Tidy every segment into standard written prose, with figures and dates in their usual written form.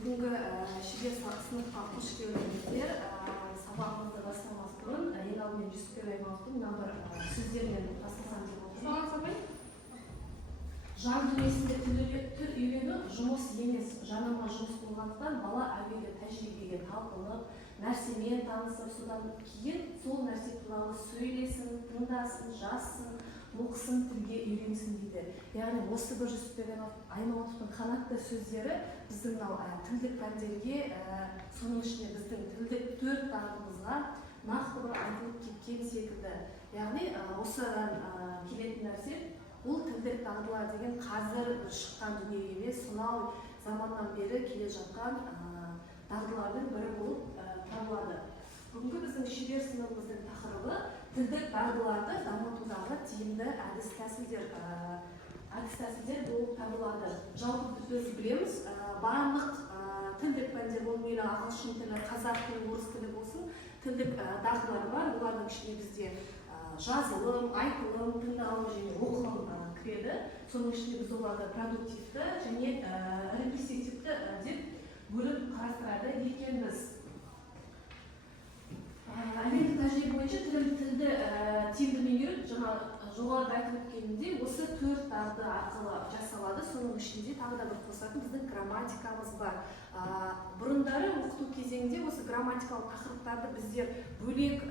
Бүгінгі шебер сыныпқа қош келдіңіздер. Сабағымызды бастамас бұрын ең алдымен Жүсіпбек Аймауытовтың мына бір сөздермен бастасам деп отырмын. Жан дүниесінде тіл үйрену жұмыс емес, жанама жұмыс болғандықтан бала әуелі тәжірибеге талпынып, нәрсемен танысып, содан кейін сол нәрсе туралы сөйлесін, тыңдасын, жазсын, оқысын, тілге үйренсін дейді. Яғни осы бір Жүсіпбек Аймауытовтың қанатты сөздері біздің тілдік пәндерге, соның ішінде біздің тілдік төрт дағдымызға нақты бір айтылып кеткен секілді. Яғни осыдан келетін нәрсе бұл тілдік дағдылар деген қазір шыққан дүние емес, сонау заманнан бері келе жатқан дағдылардың бірі болып табылады. Бүгінгі біздің шебер сыныбымыздың тақырыбы тілдік дағдыларды дамытудағы тиімді әдіс-тәсілдер болып табылады. Жалпы біз білеміз, барлық тілдік пәндер болсын, мейлі ағылшын тілі, қазақ тілі, орыс тілі болсын, тілдік дағдылар бар. Олардың ішінде бізде жазылым, айтылым, тыңдалым және оқылым кіреді. Соның ішінде біз оларды продуктивті және репетитивті деп бөліп қарастырады екенбіз. Әлемдік тәжірибе бойынша тілді тиімді меңгеру жоғарыда айтып өткенімдей осы төрт дағды арқылы жасалады. Соның ішінде тағы да бір қосатын біздің грамматикамыз бар. Бұрындары оқыту кезеңінде осы грамматикалық тақырыптарды біздер бөлек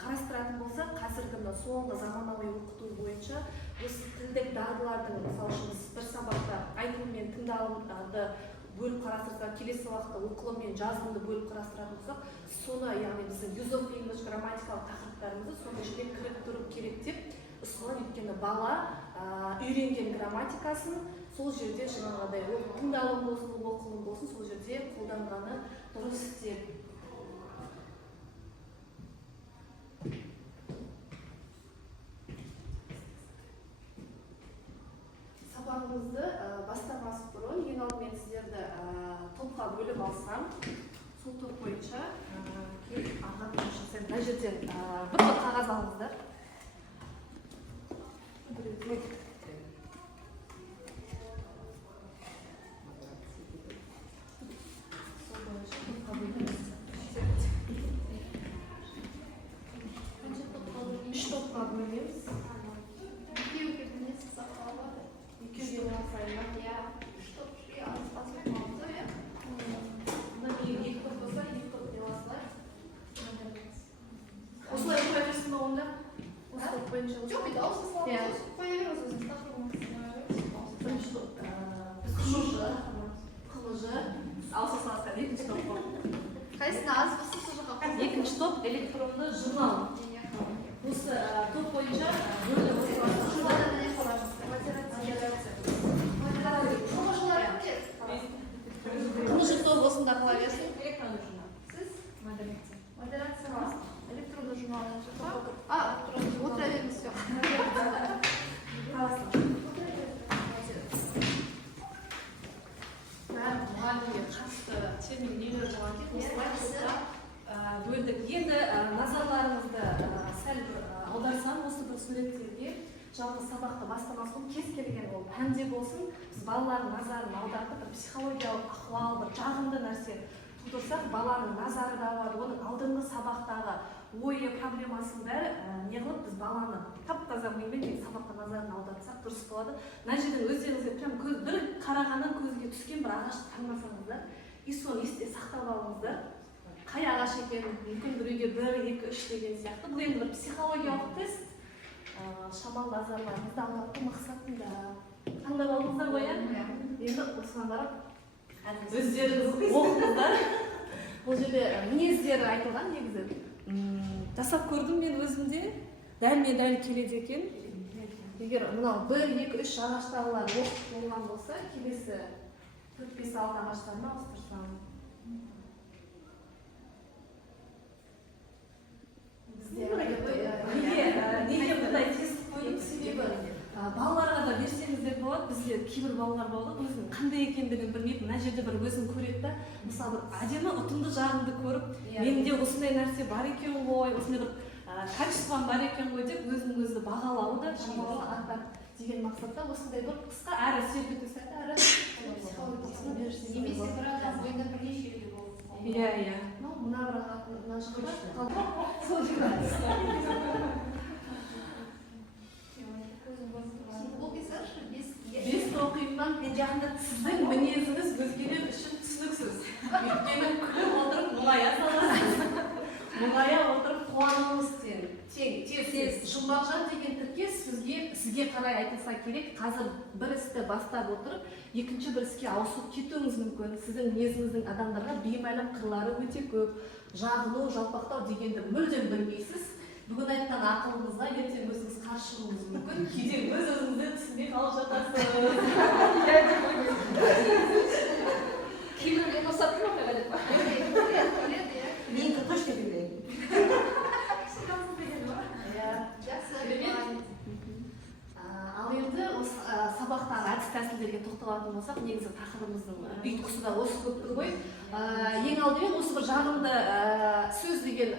қарастыратын болсақ, қазіргі соңғы заманауи оқыту бойынша осы тілдік дағдылардың, мысалы үшін бір сабақта айтылым мен тыңдалымдарды бөліп қарастырсақ, келесі сабақта оқылым мен жазылымды бөліп қарастыратын болсақ, соны, яғни біздің use of English грамматикалық тақырыптарымызды соның ішіне кіріп тұрып керек деп ұсынылады. Өйткені бала үйренген грамматикасын сол жерде жаңағыдай тыңдалым болсын, оқылым болсын, сол жерде қолданғаны дұрыс деп. Сабағымызды бастамас бұрын ең алдымен сіздерді топқа бөліп алсам, сол топ бойынша мына жерден бір қағаз алыңыздар. Үш топқа бөлеміз. Осылай қоя берсін ба онда? Осы топ бойынша жоқ, бейді аусы саламыз, қоя беріңіз өзіңіз тақырыбыңыз. Бірінші топ қымыжы, аусы саласыздар, екінші топ бұл. Қайсына аз болсын сол жаққа қойып. Екінші топ электронды журнал. Осы топ бойынша бөліп қымыжы топ осында қала берсін. Электронды журнал. Сіз? Модерация. Модерация ма? Электронды журнал. Отыра беріңіз, все. Мұғалімге қатысты термин нелер болған деп осылай топта бөлдік. Енді назарларыңызды сәл бір аударсам осы бір суреттерге, жалпы сабақты бастамас бұрын кез келген ол пәнде болсын, біз балалардың назарын аудартып, бір психологиялық ахуал, бір жағымды нәрсе тудырсақ, баланың назары да ауады, оның алдыңғы сабақтағы ойы, проблемасын бәрі неғылып біз баланы тап-таза мимен сабаққа назарын аудартсақ дұрыс болады. Мына жерден өздеріңізге прям бір қарағаннан көзге түскен бір ағашты таңдасаңыздар, и соны есте сақтап алыңыздар. Қай ағаш екенін, мүмкін біреуге 1, 2, 3 деген сияқты. Бұл енді бір психологиялық тест. Шамалы назарларыңызды аударту мақсатында. Таңдап алдыңыздар ғой, енді осыған барып өздеріңіз оқыңыздар. Бұл жерде мінездері айтылған негізі. Жасап көрдім мен өзімде, дәл келеді екен. Егер мынау 1, 2, 3 ағаштағылар оқып болған болса, келесі 4, 5, 6 ағаштарына ауыстырсам. Неге бұндай тест қойдым? Себебі балаларға да берсеңіздер болады. Бізде кейбір балалар болады, өзінің қандай екендігін білмейді. Мына жерде бір өзін көреді да, мысалы бір әдемі ұтымды жағымды көріп, менде осындай нәрсе бар екен ғой, осындай бір качеством бар екен ғой деп өзін-өзі бағалауы да шамалы артады деген мақсатта осындай бір қысқа әрі сергіту сәті, әрі немесе бір адам Бесті оқимын, мен жақында сіздің мінезіңіз өзгелер үшін түсініксіз. Өйткені күліп отырып мұңая саласыз. Мұңая отырып қуануыңыз тең. Тез. Жұмбақжан деген тіркес сізге қарай айтылса керек. Қазір бір істі бастап отырып, екінші бір іске ауысып кетуіңіз мүмкін. Сіздің мінезіңіздің адамдарға беймәлім қырлары өте көп. Жағыну, жалпақтау дегенді мүлдем білмейсіз. Бүгін айтқан ақылыңызға ертең өзіңіз қарсы шығуыңыз мүмкін. Кейде өз-өзіңізді түсінбей қалып жатасыз. Кейбіреулер рұқсат жоқ деп па? Мен де точно білмеймін. Ал енді сабақтағы әдіс тәсілдерге тоқталатын болсақ, негізі тақырыбымыздың ұйытқысы да осы көп қой. Ең алдымен осы бір жағымды сөз деген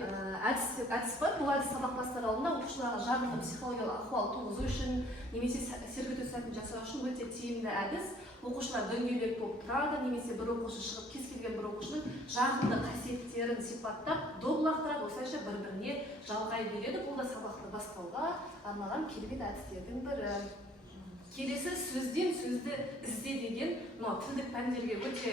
әдіс бар. Бұл әдіс сабақ бастар алдында оқушыларға жағымды психологиялық ахуал туғызу үшін немесе сергіту сәтін жасау үшін өте тиімді әдіс. Оқушылар дөңгелек болып тұрады, немесе бір оқушы шығып, кез келген бір оқушының жағымды қасиеттерін сипаттап, доп лақтырады, осылайша бір-біріне жалғай береді. Бұл да сабақты бастауға арналған керемет әдістердің бірі. Келесі сөзден сөзді ізде деген тілдік пәндерге өте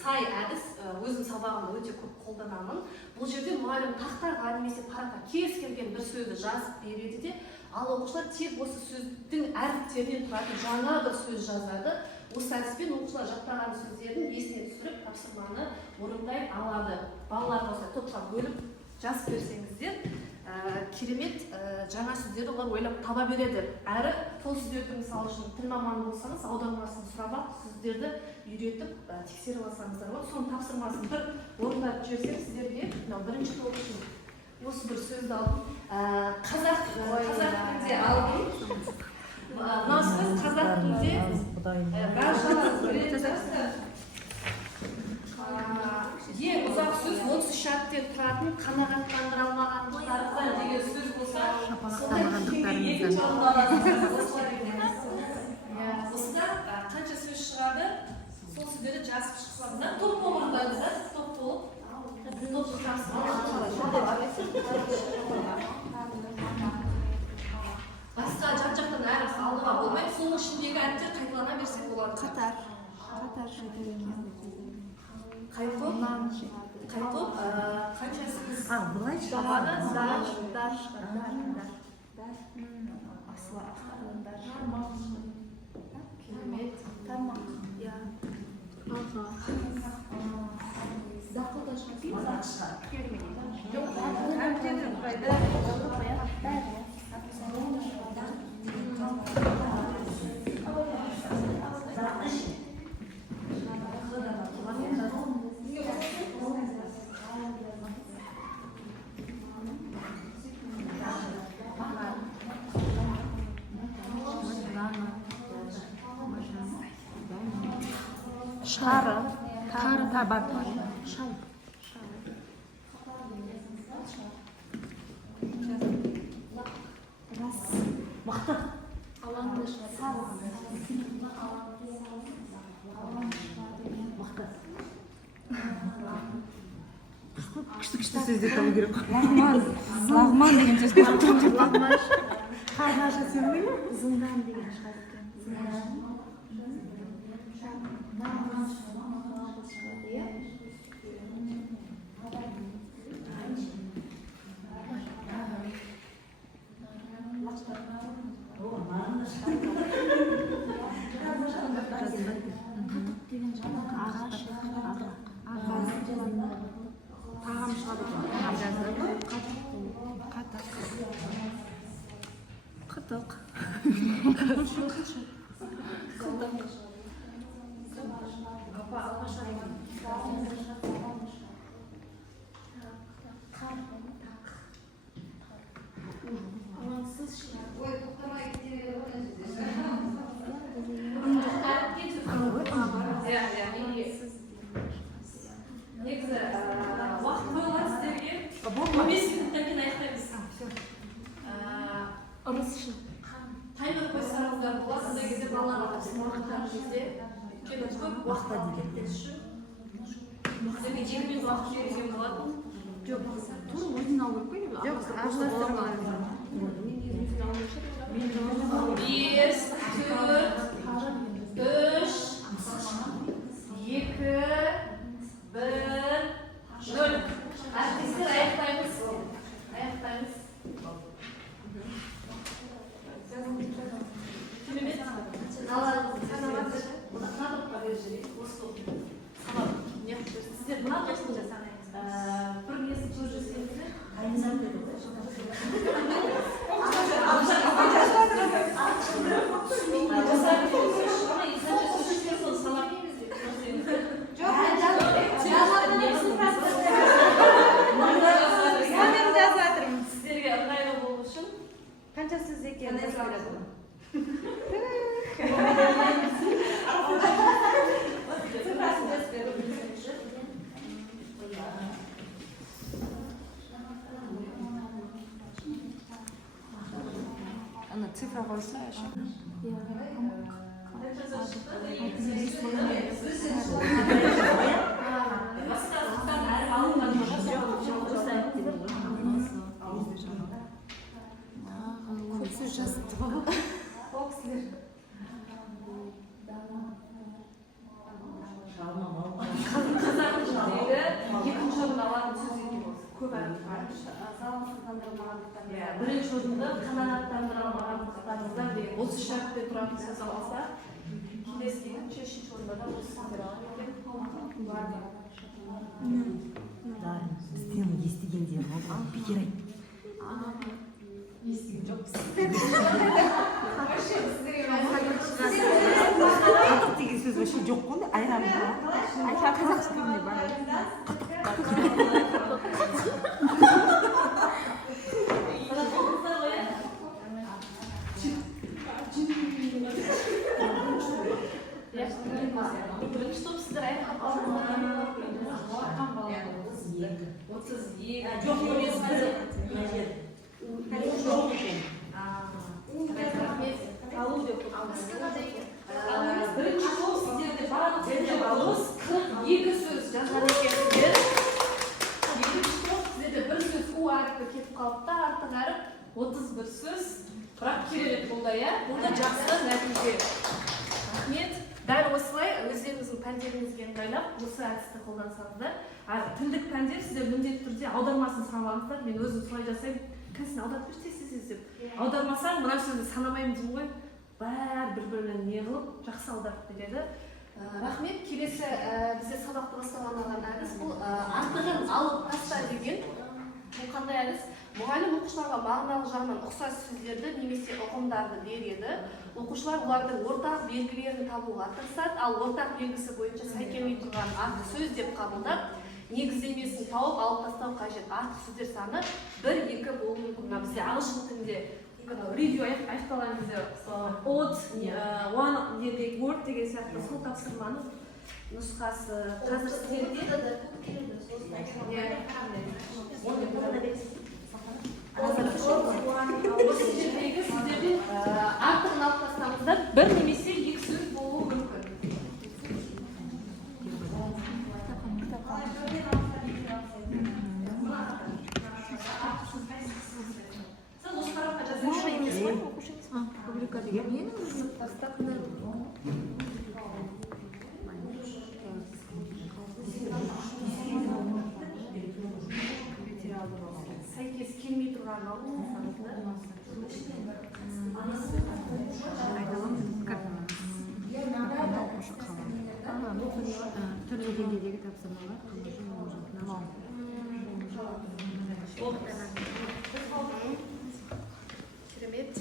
сай әдіс, өзім сабағымда өте көп қолданамын. Бұл жерде мұғалім тақтаға немесе параққа кез келген бір сөзді жазып береді де, ал оқушылар тек осы сөздің әріптерінен тұратын жаңа бір сөз жазады. Осы әдіспен оқушылар жаттаған сөздерін есіне түсіріп, тапсырманы орындай алады. Балаларға осылай топқа бөліп жазып берсеңіздер, керемет жаңа сөздерді олар ойлап таба береді. Әрі сол сөздерді мысалы үшін тіл маманы болсаңыз, аудармасын сұрап сөздерді үйретіп тексеріп алсаңыздар болады. Соның тапсырмасын бір орындап жіберсем сіздерге бірінші топ үшін осы бір сөзді алдым. Қазақ тілінде алдым. Мынау сөз қазақ тілінде ең ұзақ сөз 33 әріптен тұратын қанағаттандыра алмағандықтарыңыздан деген сөз болса, осыда қанша сөз шығады, сол сөздерді жазып шықсаңыздар, топ болып орындайсыздар, топ болып басқа жан-жақтан әріп алуға болмайды, соның ішіндегі әріптер қайталана берсе болады. Қатар қай топ? Қаншасыңыз? Бұлай шығады? Керемет. Тамақ. Дақылда шығады? Жоқ, әріптері қайда? Шары. Бар. Шай. Мықты. Күшті сөздер табу керек. Лағман деген сөз. Қарнаша сөйлемей ме? Зындан деген шығады екен. Тағам шығады. Қытық. Негізі уақыт қойылған сіздерге 15 минуттан кейін аяқтаймыз. Ұрысшы. Таймер қойсаңыздар болады, сондай кезде балаларға тапсырмалықтар кезде өйткені көп уақыт кеткені үшін сіздерге 20 минут уақыт берілген болатын. Жоқ, тур өзін алу керек қой. Жоқ, ажырастырып алады. 5, 4, 3, 2, 1, 0. Әріптестер, аяқтаймыз. Керемет. Сіздер мына бір несін көрсеңіздер. Сіздерге ыңғайлы болу үшін Қанша сөз екенін біледі. Ана цифра қойса еще. Көпсіз жазды ғой. қазақ тіліндегі екінші орын алатын сөз екен осы. Көп залалсыздандырылмағандықтан. Бірінші орынды қанағаттандырылмағандықтарыңыздан деген осы шартте тұратын сөз алса, келесі үшінші орында да осы сөздер алады екен. Бізден естігендер бекер айт. Естіген жоқпыз. Қатық деген сөз вообще жоқ қой, айғаны бар. Айша қазақша тілінде бар. Бірінші топ сіздер айтқан балалар. 32. Жоқ емес қазір. Жоқ екен. Бірінші топ сіздерде барлық сөздер 42 сөз жазған екенсіздер. Екінші топ сіздерде бір сөз у әріпі кетіп қалыпты, артық әріп 31 сөз. Бірақ керемет болды, иә? Бұл жақсы нәтиже. Рахмет. Дәл осылай өздеріңіздің пәндеріңізге ыңғайлап осы әдісті қолдансаңыздар. Тілдік пәндер сіздер міндетті түрде аудармасын саналаңыздар. Мен өзім солай жасаймын. Кәсін аударып берсеңіз деп. Аудармасаң, мына сөзді санамаймын деймін ғой. Бәрі бір-бірінен не қылып, жақсы аударып береді. Рахмет. Келесі бізде сабақты бастауға арналған әдіс бұл артығын алып таста деген. Бұл қандай әдіс? Мұғалім оқушыларға мағыналық жағынан ұқсас сөздерді немесе ұғымдарды береді. Оқушылар олардың ортақ белгілерін табуға тырысады, ал ортақ белгісі бойынша сай келмей тұрған артық сөз деп қабылдап, негіздемесін тауып алып тастау қажет. Артық сөздер саны 1-2 болуы мүмкін. Бізде ағылшын тілінде ревью аяқталған кезде odd, one word деген сияқты сол тапсырманың нұсқасы қазір сіздерде осы жердегі сіздерден артығын алып тастаңыздар, бір немесе екі сөз болуы мүмкін. Сіз осы тарапқа жазыңыз. Публика деген нені сәйкес келмей тұрған алып тастаңыздар. түрлі деңгейдегі тапсырмалар керемет.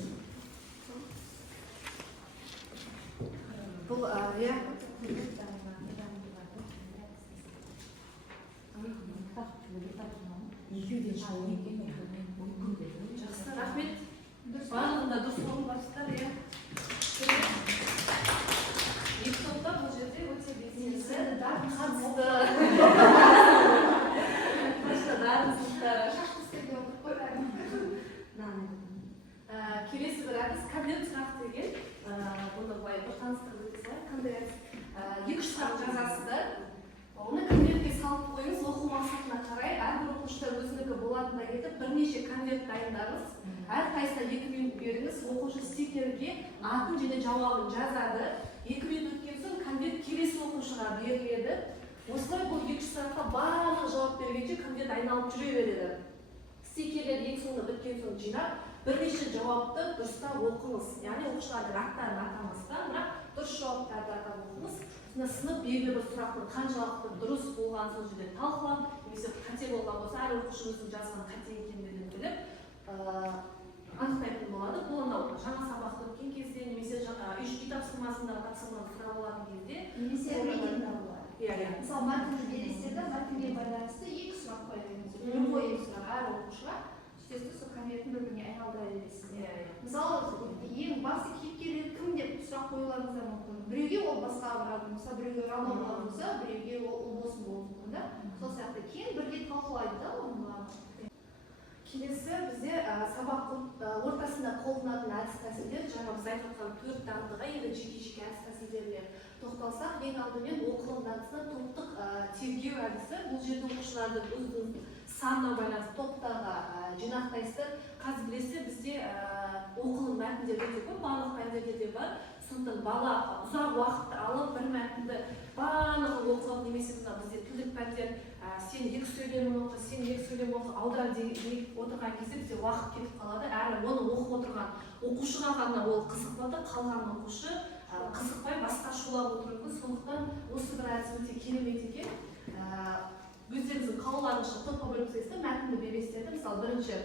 Бұл иә жақсы, рахмет. Барлығында дұрыс болыңыздар, иә. Екі топта бұл жерде өте белсенді қатысты. Келесі бір әдіс кабинет сұрақ деген. Бұны былай бір таныстырып өтсек, қандай әдіс? 2 сұрақ жазасыздар. Оны кабинетке салып қойыңыз, оқу мақсатына қарай әрбір оқушыда оқушы өзінікі болатындай етіп бірнеше конверт дайындаңыз. Әрқайсысына 2 минут беріңіз. Оқушы стикерге атын және жауабын жазады. 2 минут өткен соң конверт келесі оқушыға беріледі. Осылай бұл 2 сағатта барлық жауап бергенше конверт айналып жүре береді. Стикерлер ең соңында біткен соң жинап, бірнеше жауапты дұрыстап оқыңыз. Яғни оқушылардың аттарын атамастан, бірақ дұрыс жауаптарды атап оқыңыз. Сынып белгілі бір сұрақтың қаншалықты дұрыс болған сол жерде талқылап, немесе қате болған болса, әр оқушы өзінің жазған қате екендігін біліп, анықтайтын болады. Бұл анау жаңа сабақты өткен кезде, немесе үй тапсырмасындағы тапсырманы сұрап алған кезде, немесе өрегенде болады. Мысалы, мәтінді бересіздер, мәтінге байланысты 2 сұрақ қойыңыз. Любой сұрақ әр оқушыға, естественно, сол конверттің бір-біріне айналдыра бересіздер. Мысалы, ең басты кейіпкерлер кім деп сұрақ қоюларыңыздар мүмкін. Біреуге ол басқа бір адам болса, біреуге Рано болатын болса, біреуге ол Ұлбосын болуы мүмкін да. Сол сияқты кейін бірге талқылайды да оны. Келесі бізде сабақ ортасында қолданатын әдіс-тәсілдер, жаңа біз айтып отқан 4 дағдыға, енді жеке-жеке әдіс-тәсілдеріне тоқталсақ, ең алдымен оқылым дағдысына топтық тергеу әдісі. Бұл жерде оқушыларды өзінің санына байланысты топтарға жинақтайсыздар. Қазір білесіздер, бізде оқылым мәтіндер өте көп, барлық пәндерде де бар. Сондықтан бала ұзақ уақыт алып бір мәтінді барлығын оқып, немесе бізде тілдік пәндер сен 2 сөйлем оқы, сен 2 сөйлем оқы, аудар деп отырған кезде бізде уақыт кетіп қалады. Әрі оны оқып отырған оқушыға ғана ол қызықпады, қалған оқушы қызықпай басқа шулап отыруы. Сондықтан осы бір әдіс өте керемет екен. Өздеріңіздің қалаларыңызша топқа бөліп тастайсыздар, мәтінді бересіздер. Мысалы, бірінші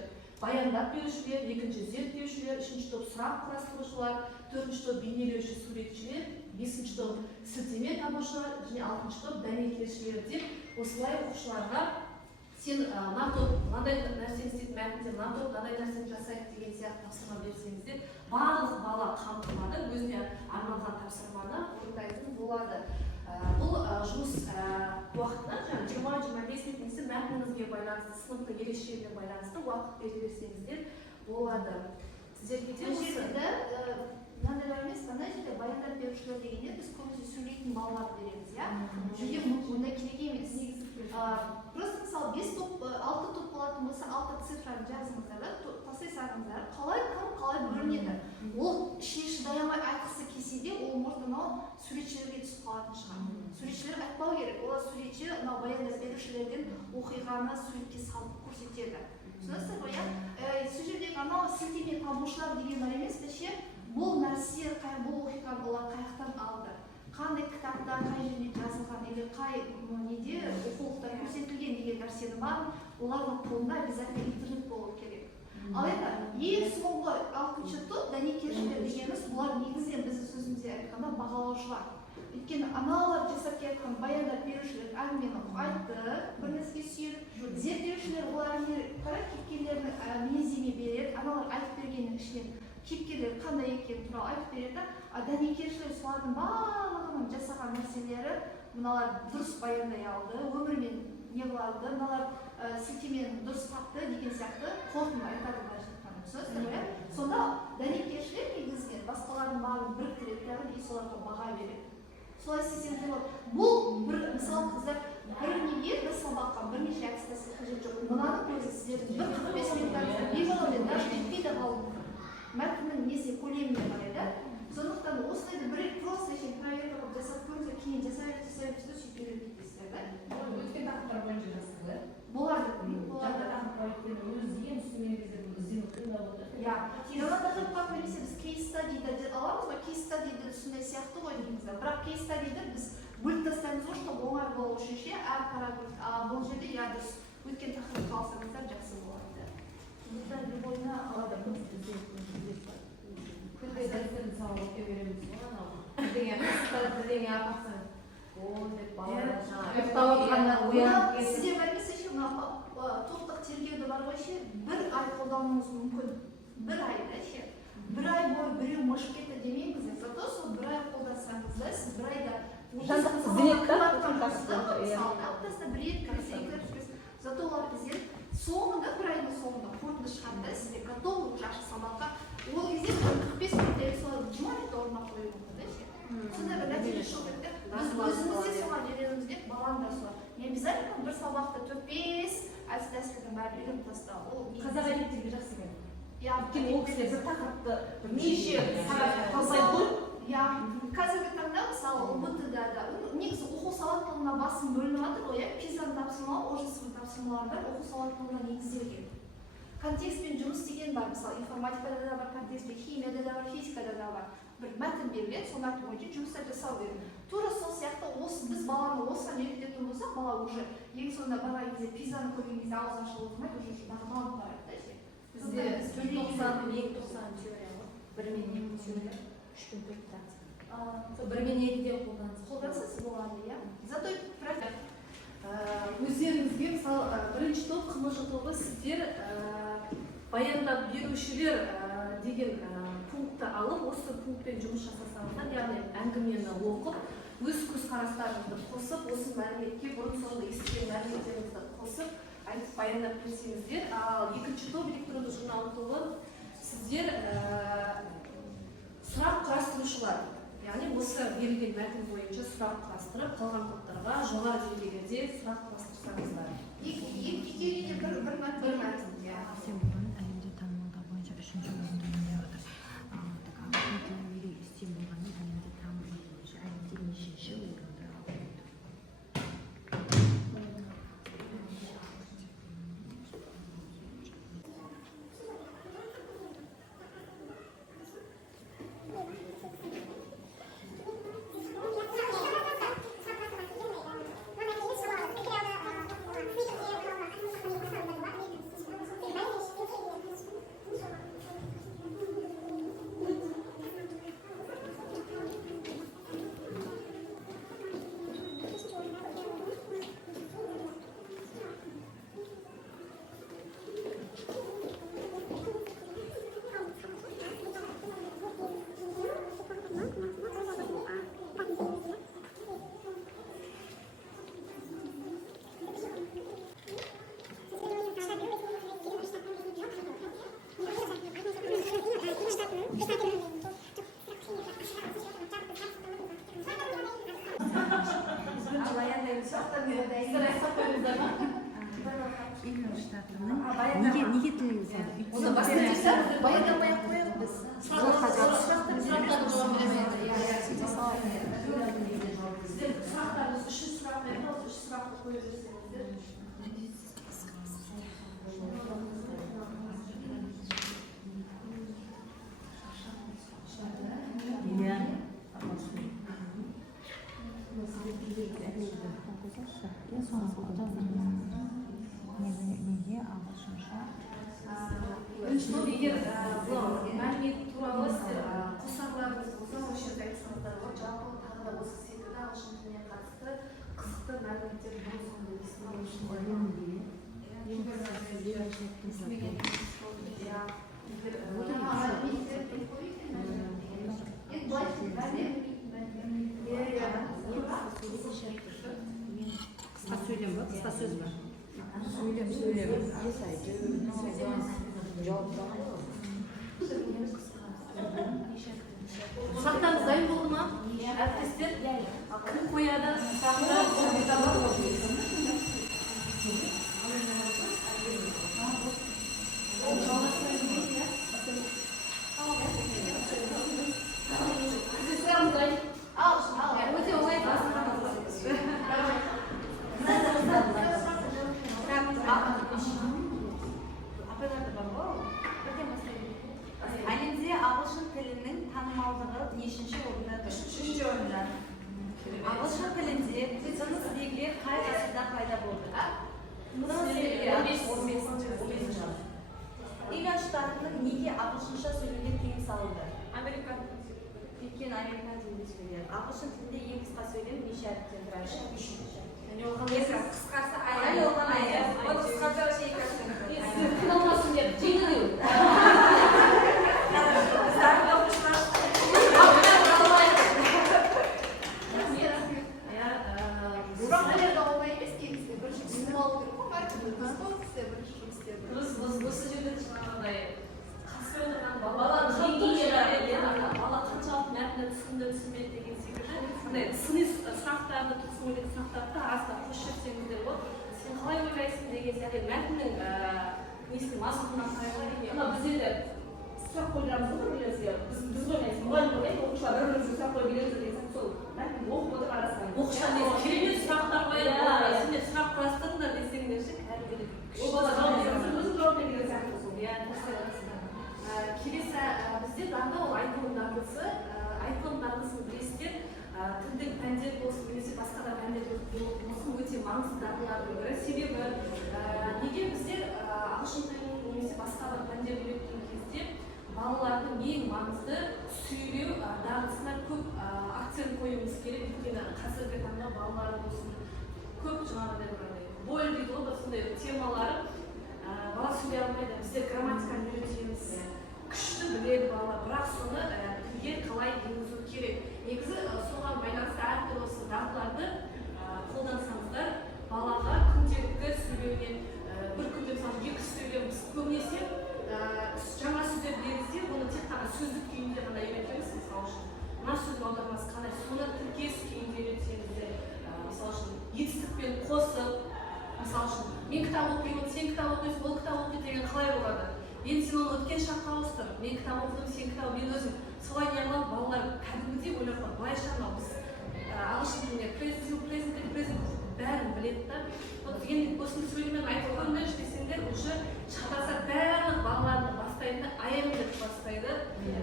баяндап берушілер, екінші зерттеушілер, үшінші топ сұрақ құрастырушылар, төртінші топ бейнелеуші суретшілер, бесінші топ сілтеме табушылар, және алтыншы топ дәнекершілер деп осылай оқушыларға сен мына топ мынандай нәрсені істейді, мәтінде мына топ мынандай нәрсені жасайды деген сияқты тапсырма берсеңіздер, барлық бала қамтылады, өзіне арналған тапсырманы орындайтын болады. Бұл жұмыс уақытына 20-25 минут немесе мәтініңізге байланысты, сыныптың ерекшелігіне байланысты уақыт берсеңіздер болады. Сіздерге де осы мынандай бар емес, мына жерде баяндап берушілер дегенде біз көбінесе сөйлейтін балаларды береміз, иә? Жүре ондай керек емес. Просто мысалы 5 топ, 6 топ болатын болса, 6 цифраны жазыңыздар да, тастай салыңыздар. Қалай кім қалай бөлінеді? Ол ішіне шыдай алмай айтқысы келсе де, ол может анау суретшілерге түсіп қалатын шығар. Суретшілер айтпау керек. Олар суретші анау баяндап берушілерден оқиғаны суретке салып көрсетеді. Түсінесіздер ғой, иә? Сол жердегі анау сілтеме табушылар деген бар емес, ше? Бұл нәрсе, бұл оқиғаны олар қаяқтан алды. Қандай кітапта, қай жерде жазылған, или қай неде оқулықта көрсетілген деген нәрсені бар, олардың қолында обязательно интернет болу керек. Ал енді ең соңғы 6-шы топ дәнекершілер дегеніміз, бұлар негізінен біздің сөзімізде айтқанда бағалаушылар. Өйткені аналар жасап келатқан баяндап берушілер әңгімені айтты, бір нәрсеге сүйеніп, зерттеушілер олар кейіпкерлердің мінездеме береді, аналар айтып бергеннің ішінен кейіпкерлер қандай екені туралы айтып береді. Дәнекершілер солардың барлығының жасаған нәрселері мыналар дұрыс баяндай алды, өмірмен не қылды, мыналар сілтемені дұрыс тапты деген сияқты қорытынды айтады былай жатқанда. Түсінесіздер ме? Сонда дәнекершілер негізінен басқалардың барлығын біріктіреді, яғни соларға баға береді. Солай істесеңіздер болады. Бұл бір мысалы қыздар бір неге бір сабаққа бірнеше әдіс-тәсіл қажет жоқ. Мынаның өзі сіздердің бір 45 минуттарыңызда ешқандай даже жетпей де қалуы мүмкін. Мәтіннің несі көлеміне қарай да. Сондықтан осылайды бір просто проверка қылып жасап көріңіздер, кейін жасайық сөйтіп үйреніп кетесіздер да. Өткен тақырыптар бойынша жазсыздар. Болады. Өздеген үстімен кезде бұл іздену қиындап отыр. Иә. Жаңа тақырыпқа көбінесе біз кейс стадиді аламыз ба? Кейс стадиді сондай сияқты ғой дейміз. Бірақ кейс стадиді біз бөліп тастаймыз ғой, чтобы оңай болу үшін ше, әр параграф. Бұл жерде я дұрыс өткен тақырыпты алсаңыздар жақсы болады. Бұлтар любойына алада көп дәрістерді мысалы оқи береміз ғой, анау бірдеңе апарсаң, деп балалар жаңағы ұйықтап отқанда оянып кетіп. Сізде бар емес ше, топтық тергеуді бар ғой ше, бір ай қолдануыңыз мүмкін. Бір ай да ше. Бір ай бойы біреу мышып кетті демеңіздер. Зато сол бір ай қолдансаңыз да, сіз бір айда зато олар біздер соңында, бір айдың соңында қорытынды шығарда сізде готовы жашы сабаққа. Ол кезде 45 минутта соларды жұмайып орнына қою мүмкін да ше. Сондай бір нәтиже шығып кетті. Біз өзімізде соған үйренуіміз керек, баланы нәрсе бар. Не обязательно бір сабақта 4-5 әсілдің бәрін үйреніп тастау. Ол қазақ әдебиеті жақсы екен. иә, өйткені ол кісілер бір тақырыпты бірнеше сағат талқылайды ғой. иә, қазіргі таңда мысалы ұбт-да да негізі оқу сауаттылығына басым бөлініп жатыр ғой, иә, пизаның тапсырмалары, ожс-ның тапсырмалары бар, оқу сауаттылығына негізделген. Контекстпен жұмыс істеген бар, мысалы информатикада да бар, контекстпен химияда да бар, физикада да бар. Бір мәтін беріледі, сол мәтін бойынша жұмыстар жасау керек. Тура сол сияқты біз баланы осыған үйрететін болсақ, бала уже ең соңында барған кезде пизаны көрген кезде ауыз ашылып отырмайды, уже бағаланып барады да ше. Бізде 190 теория ғой. 1 мен 2 теория, 3 пен 4 практика. 1 мен 2-де қолдансыз болады, иә. Зато практика. Өздеріңізге мысалы бірінші топ қымыз тобы сіздер баяндап берушілер деген пунктті алып, осы пунктпен жұмыс жасасаңыздар, яғни әңгімені оқып, өз көзқарастарыңызды қосып, осы мәліметке бұрын соңды естіген мәліметтеріңізді қосып, айтып баяндап берсеңіздер, ал екінші топ электронды журнал тобы сіздер сұрақ құрастырушылар. Яғни осы берілген мәтін бойынша сұрақ құрастырып, қалған топтарға жоғары деңгейде сұрақ құрастырсаңыздар. Екеуіне бір мәтін. Сен бұған әлемде танымалдау бойынша 3-ші орында еңбек отыр. Теория істем болғаны әлемде танымалдау бойынша әлемде нешінші орында отыр. Неге тіліміз әлі? Оны бастырса, Баяндамай ақ қояйық біз. сұрақтарыңыз үшін сұрақ беріп, 3 сұрақты қойып берсеңіздер. Неге ағылшынша? Бірінші топ, егер мәлімет туралы сіздер қосарларыңыз болса, осы жерде айтсаңыздар ғой, жалпы тағы да осы секілді ағылшын тіліне қатысты қызықты мәліметтер бұрын соңды естіген үшін. Қысқа сөйлем ба? Қысқа сөз ба? Сөйлем. Сұрақтарыңыз дайын болды ма? Әріптестер, кім қояды? Өте оңай. Әлемде ағылшын тілінің танымалдығы нешінші орында тұр? 3-ші орында. Ағылшын тілінде тыныс белгілер қай ғасырда пайда болды? Тыныс белгілер 15-ші. Илон штатының неге ағылшынша сөйлеуге тыйым салынды? Американ. Өйткені американ тілінде сөйлейді. Ағылшын тілінде ең қысқа сөйлем неше әріптен тұрады? Қысқасы Әлі оған айы. Оны қысқартар шей қылмасын деп, жеңілеу. Осы жерде жаңағыдай қатыспай отырған баланың деңгейі, бала қаншалықты мәтінді түсінді, түсінбеді деген секілді сыни сұрақтарды, түсінбеген сұрақтарды аз ақылынан тайға дейін. Ана біз енді сұрақ қойдырамыз ғой бір-бірімізге. Біз қоймаймыз, мұғалім қоймайды, оқушылар бір-бірімізге сұрақ қойып үйреніп жүрген сияқты сол мәтінді оқып отырып арасынан. Оқушылар керемет сұрақтар қояды. Сендер сұрақ қойсаңдар десеңдерші кәдімгідей. Ол бала жауап берген, өзің жауап берген сияқты сол. Иә, келесі бізде дағды ол айтылым дағдысы. Айтылым дағдысын білесіздер, тілдік пәндер болсын, немесе басқа да пәндер болсын, өте маңызды дағдылардың бірі. Себебі неге біздер ағылшын тілін немесе басқа да пәндер үйреткен кезде балалардың ең маңызды сөйлеу дағдысына көп акцент қоюымыз керек. Өйткені қазіргі таңда балалар болсын, көп жаңағыдай бой дейді ғой, сондай темалары бала сөйлей алмайды. Біздер грамматиканы үйретеміз, күшті біледі бала, бірақ соны тілге қалай енгізу керек. Негізі соған байланысты әртүрлі осы дағдыларды қолдансаңыздар, балаға күнделікті сөйлеуінен бір күнде мысалы 2 сөйлеу, біз көбінесе жаңа сөздер берілсе, оны тек қана сөздік күйінде ғана үйретеміз, мысалы үшін. Мына сөздің аудармасы қандай, соны тіркес күйінде үйретсеңіздер, мысалы үшін етістікпен қосып, мысалы үшін мен кітап оқимын, сен кітап оқисың, ол кітап оқиды деген қалай болады? Мен сен оны өткен шаққа ауыстыр, мен кітап оқыдым, сен кітап, мен өзім солай неғылып балалар кәдімгідей ойлап қалады. Былайша мынау біз ағылшын тілінде present бәрін біледі да. Енді осыны сөйлемен айтып көріңдерші десеңдер, уже шатаса барлық балалардың бастайды, I am деп бастайды.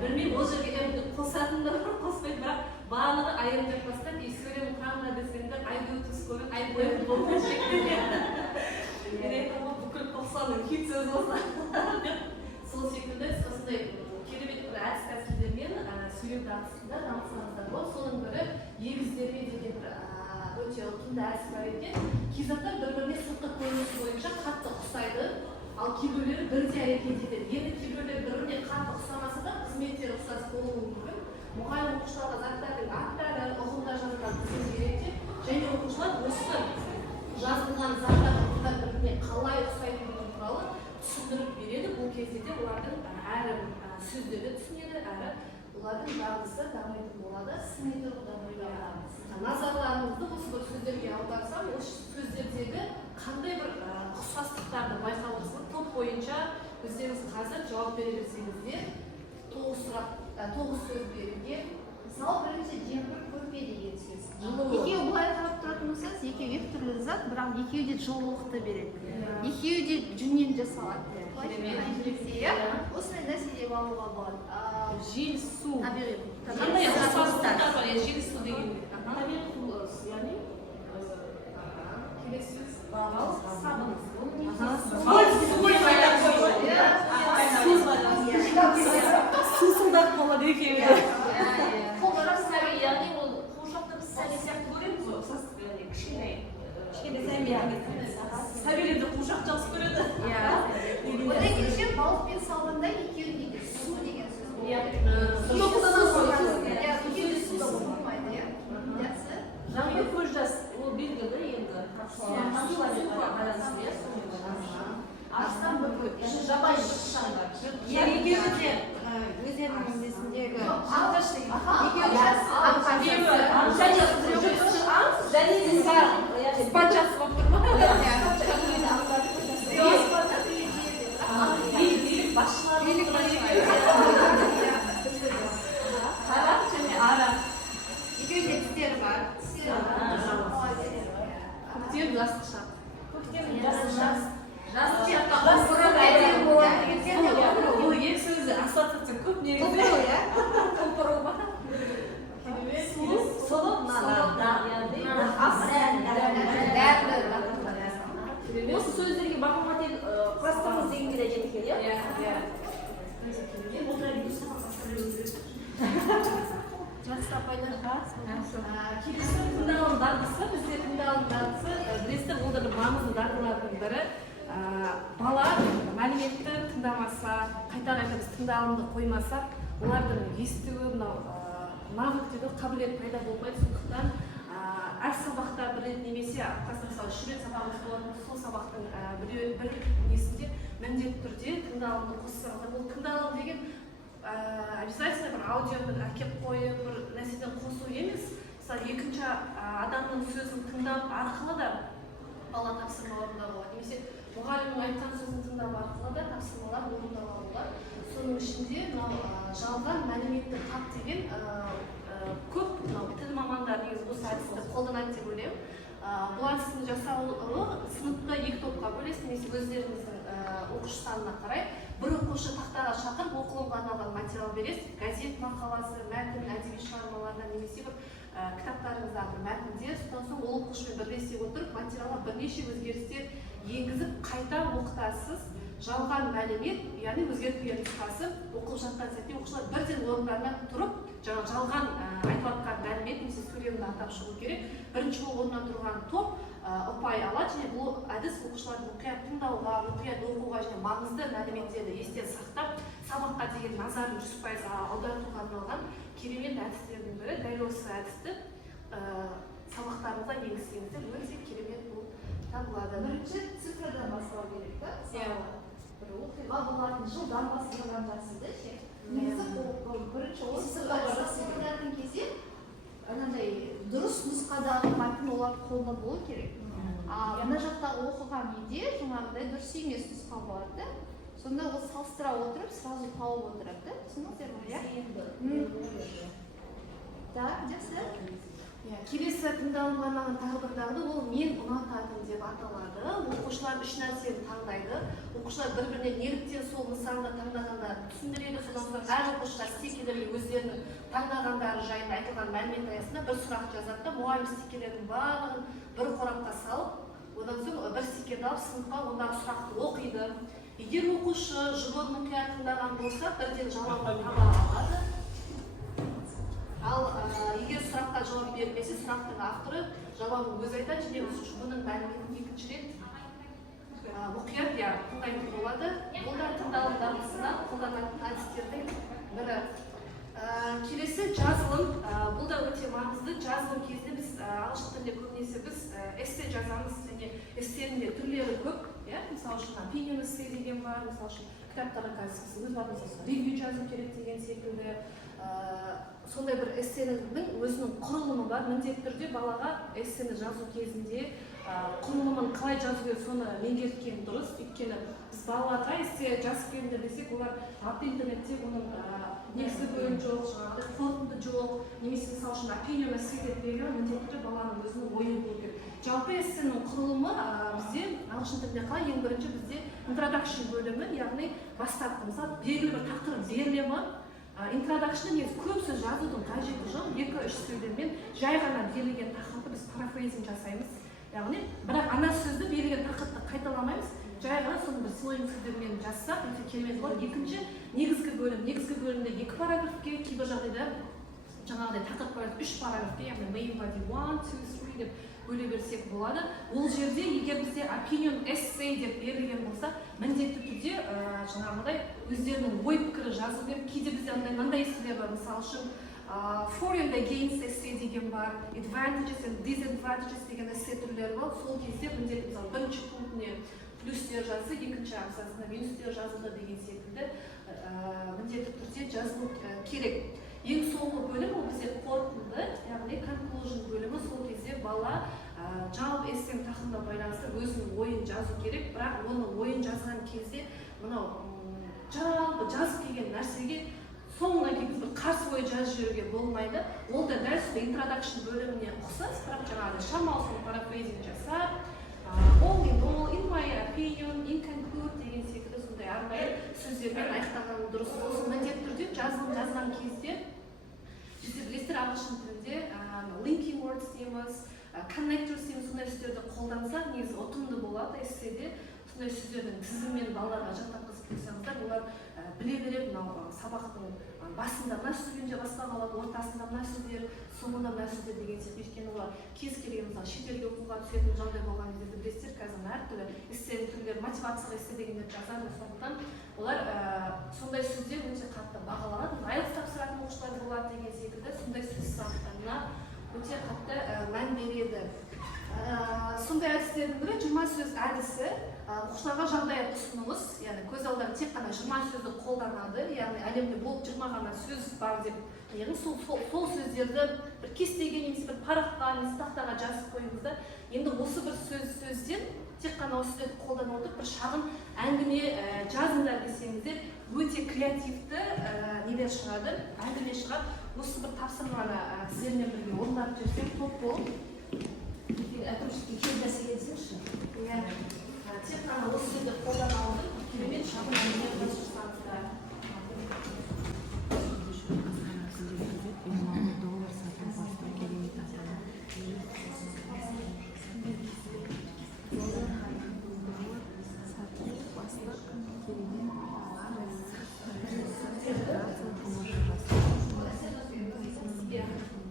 Білмеймін, ол жерге M деп қосатындар қоспайды, бірақ барлығы I am деп бастайды. И сөйлем құрамына десеңдер, I go to school, I go to school шектерге. Мен айтамын, бүкіл 90-ның хит сөзі болса. Сол секілді осындай керемет бір әдіс тәсілдермен сөйлеу дағдысында дамытсаңыздар болады. Соның бірі егіздерме деген бір өте құнды әдіс бар екен. Кей заттар бір-біріне сыртқы көрінісі бойынша қатты ұқсайды, ал кейбіреулері бірдей әрекет етеді. Енді кейбіреулері бір-біріне қатты ұқсамаса да қызметтері ұқсас болуы мүмкін. Мұғалім оқушыларға заттардың аттары, ұғымдар жазылған тізім береді және оқушылар осы жазылған заттардың бір-біріне қалай ұқсайтындығы туралы түсіндіріп береді. Бұл кезде де олардың әрі сөздері түсінеді, әрі олардың дағдысы дамитын болады. Сыни тұрғыдан ойланамыз. Назарларыңызды осы бір сөздерге аударсам, осы сөздердегі қандай бір ұқсастықтарды байқап отырсыз. Топ бойынша өздеріңіз қазір жауап бере берсеңіздер, 9 сөз берілген. Мысалы бірінші жемпір көрпе деген сөз. Екеуі былай қарап тұратын болсаңыз, екеуі екі түрлі зат, бірақ екеуі де жылулықты береді. Екеуі де жүннен жасалады. Осындай нәрселеп алуға болады. Жел, су. Табиғи. Қандай ұқсастықтар бар, жел, су дегенде? Табиғи құбылыс, яғни Келесі сөз бағал, сабын. Сусылдақ болады екеуі. қолдарап сәби, яғни ол қуыршақты біз сәби сияқты көреміз ғой, ұқсастық, яғни кішкене сәби Сәбилерді қуыршақ жақсы көреді. Одан кейін балық пен сабында екеуінде де су деген сөз болады. Екеуі де суда болмайды, иә? жаңбыр көз жас, ол белгілі енді. Арыстан бүркіт, жабай шықшаңдар. Екеуі де өздерінің несіндегі Спад жасып отыр ма? Қарақ және арақ. екеуі де тістері бар. Көктем жастық шақ. Бұл екі сөзі ассоциация көп негізі. Құлпыру ма? Осы сөздерге бағыма тек кластарымыз дегенге де жеткен, иә? Келесі тыңдалым дағдысы, бізде тыңдалым дағдысы, білесіздер, ол да бір маңызды дағдылардың бірі. Бала мәліметті тыңдамаса, қайта-қайта біз тыңдалымды қоймасақ, олардың естуі, мынау навык дейді, қабілет пайда болмайды. Сондықтан әр сабақта бір рет немесе аптасына мысалы 3 рет сабағымыз болатын, сол сабақтың бір несінде міндетті түрде тыңдалымды қоссаңыздар. Бұл тыңдалым деген обязательно бір аудионы әкеп қойып, бір нәрседен қосу емес. Мысалы екінші адамның сөзін тыңдап арқылы да бала тапсырма орындауға болады. Немесе мұғалімнің айтқан сөзін тыңдау арқылы да тапсырмалар орындала алады. Соның ішінде мынау жалған мәліметті тап деген көп тіл мамандары негізі осы әдісті қолданады деп ойлаймын. Бұл әдістің жасалуы сыныпта 2 топқа бөлесіз, немесе өздеріңіздің оқушы санына қарай. Бір оқушы тақтаға шақырып оқылымға арналған материал бересіз, газет мақаласы, мәтін, әдеби шығармаларынан немесе бір кітаптарыңыздағы бір мәтіндер, содан соң ол оқушымен бірлесе отырып материалға бірнеше өзгерістер енгізіп қайта оқытасыз. Жалған мәлімет, яғни өзгертпеген нұсқасы оқылып жатқан сәтте оқушылар бірден орындарынан тұрып, жалған айтып жатқан мәлімет немесе сөйлемді атап шығу керек. Бірінші орыннан тұрған топ ұпай алады, және бұл әдіс оқушылардың мұқият тыңдауға, мұқият оқуға және маңызды мәліметтерді есте сақтап, сабаққа деген назарын 100% аудартуға арналған керемет әдістердің бірі. Дәл осы әдісті сабақтарыңызға енгізсеңіздер өте керемет болып табылады. Бірінші цифрадан бастау керек та. Бір оқиға болатын жылдан бастырған жасыңды ше. Негізі бірінші оқытатын кезде анандай дұрыс нұсқадағы мәтін олар қолда болу керек. Мына жақта оқыған неде жаңағыдай дұрыс емес нұсқа болады да. Сонда ол салыстыра отырып, сразу тауып отырады да. Түсіндіңіздер ме? Так, жақсы. Келесі тыңдалымға арналған тағы бір дағды ол мен ұнататын деп аталады. Оқушылар үш нәрсені таңдайды. Оқушылар бір-біріне неліктен сол нысанды таңдағандарын түсіндіреді. Содан соң әр оқушылар стикерлерге өздерінің таңдағандары жайында айтылған мәлімет аясында бір сұрақ жазады да, мұғалім стикерлердің барлығын бір қорапқа салып, одан соң бір стикерді алып сыныпқа ондағы сұрақты оқиды. Егер оқушы жұбын мұқият тыңдаған болса, бірден жауабын таба алады. Ал егер сұраққа жауап бермесе, сұрақтың авторы жауабын өзі айтады, және жұбының мәліметін екінші рет мұқият тыңдайтын болады. Бұл да тыңдалымдарымыздан қолданатын әдістердің бірі. Келесі жазылым, бұл да өте маңызды. Жазылым кезінде біз ағылшын тілінде көбінесе біз эссе жазамыз, және эссенің де түрлері көп. Мысалы үшін opinion эссе деген бар, мысалы үшін кітаптарға өз бабыңызға ревью жазу керек деген секілді. Сондай бір эссенің өзінің құрылымы бар. Міндетті түрде балаға эссені жазу кезінде құрылымын қалай жазу керек соны меңгерткен дұрыс. Өйткені біз балаларға эссе жазып келіңдер десек, олар атты интернетте оның негізгі бөлім жоқ, жаңағыдай қорытынды жоқ, немесе мысалы үшін opinion эссе деп берген міндетті түрде баланың өзінің ойы болу керек. Жалпы эссенің құрылымы бізде ағылшын тілінде қалай? Ең бірінші бізде introduction бөлімі, яғни бастапқы. Мысалы белгілі бір тақырып беріле ме? Introduction негізі көп сөз жазудың қажеті жоқ. 2-3 сөздермен жай ғана берілген тақырыпты біз парафрейзинг жасаймыз. Яғни бірақ ана сөзді берілген тақырыпты қайталамаймыз. Жай ғана соны бір синоним сөздермен жазсақ өте керемет болады. Екінші негізгі бөлім. Негізгі бөлімде 2 параграфке, кейбір жағдайда жаңағыдай тақырып қойып 3 параграфке, яғни main body 1, 2, 3 деп бөле берсек болады. Ол жерде егер бізде opinion essay деп берілген болса, міндетті түрде жаңағыдай өздерінің ой пікірі жазу керек. Кейде бізде мынандай эссейлер бар, мысалы үшін for and against essay деген бар, advantages and disadvantages деген эссе түрлері бар. Сол кезде міндетті мысалы бірінші пунктіне плюстер жазды, екінші абзацына минустер жазылды деген секілді міндетті түрде жазылу керек. Ең соңғы бөлім ол бізде қорытынды, яғни conclusion бөлімі. Сол кезде бала жалпы эссенің тақырыбына байланысты өзінің ойын жазу керек, бірақ оның ойын жазған кезде мынау жалпы жазып келген нәрсеге соңына келіп бір қарсы ой жазып жіберуге болмайды. Ол да дәл сол introduction бөліміне ұқсас, бірақ жаңағыдай шамалы парафрейзинг жасап, all in my opinion, in conclude деген секілді сондай арнайы сөздермен аяқтаған дұрыс. Осы міндетті түрде жазылым жазған кезде білесіздер ағылшын тілінде linking words дейміз, connectors дейміз, сондай сөздерді қолдансақ негізі ұтымды болады эсседе. Сондай сөздердің тізімімен балаларға жаттатқызып қойсаңыздар, олар біле береді мынау сабақтың басында мына сөзбен бастап алады, ортасында мына сөздер, соңында мына сөздер деген сияқты. Өйткені олар кез келген мысалы шетелге оқуға түсетін жағдай болған кезде білесіздер, қазір әртүрлі эссе түрлері, мотивациялық эссе дегендер жазады. Сондықтан олар сондай сөздер өте қатты бағаланады. IELTS тапсыратын оқушылар болады деген секілді сондай сөз сұрақтарына өте қатты мән береді. Сондай әдістердің бірі 20 сөз әдісі. Оқушыларға жағдай ұсыныңыз, яғни көз алдарында тек қана 20 сөзді қолданады, яғни әлемде болып 20 ғана сөз бар деп, яғни сол сөздерді бір кестеге немесе бір параққа немесе тақтаға жазып қойыңыз да, енді осы бір сөзден тек қана осы сөздерді қолданып отырып бір шағын әңгіме жазыңдар десеңіздер өте креативті нелер шығады, әңгіме шығады. Осы бір тапсырманы сіздермен бірге орындап жүрсек топ болып. әкімшілікке келмесе келсеңізші. Иә, тек қана осы сөздерді қолдана отырып керемет шағын әңгіме жазсаңыздар. доллар сатып бастау керемет ата-ана.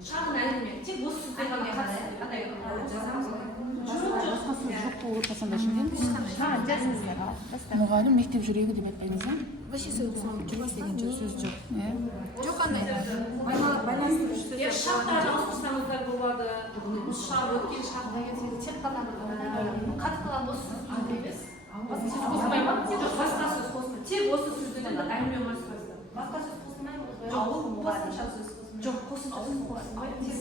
Шағын әңгіме, тек осы сөздер ғана мұғалім мектеп жүрегі деп айтпаймыз ба? Вообще сөз жұмыс деген сөз жоқ. Жоқ қандай? Иә, шақтарды ауыстырсаңыздар болады. Шақ, өткен шақ деген сөзді тек қана қатқылап осы сөз емес. Басқа сөз қосылмай ма? Жоқ, басқа сөз қосылмай. Тек осы сөзден әңгіме қосыласыздар. Басқа сөз қосылмай ма? Жоқ, қосымша сөз қосылмай. Жоқ, қосымша сөз қосылмай. Тек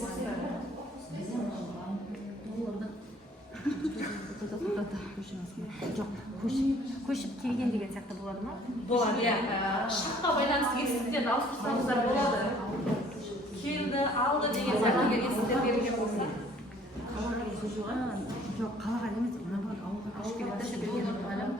Жоқ, көшіп келген деген сияқты болады ма? болады, иә. Шаққа байланысты есіктерді ауыстырсаңыздар болады. Келді, алды деген сияқты есіктер берілген болса. Жоқ, қалаға емес, наоборот, ауылға көшіп келеді шетелден мұғалім.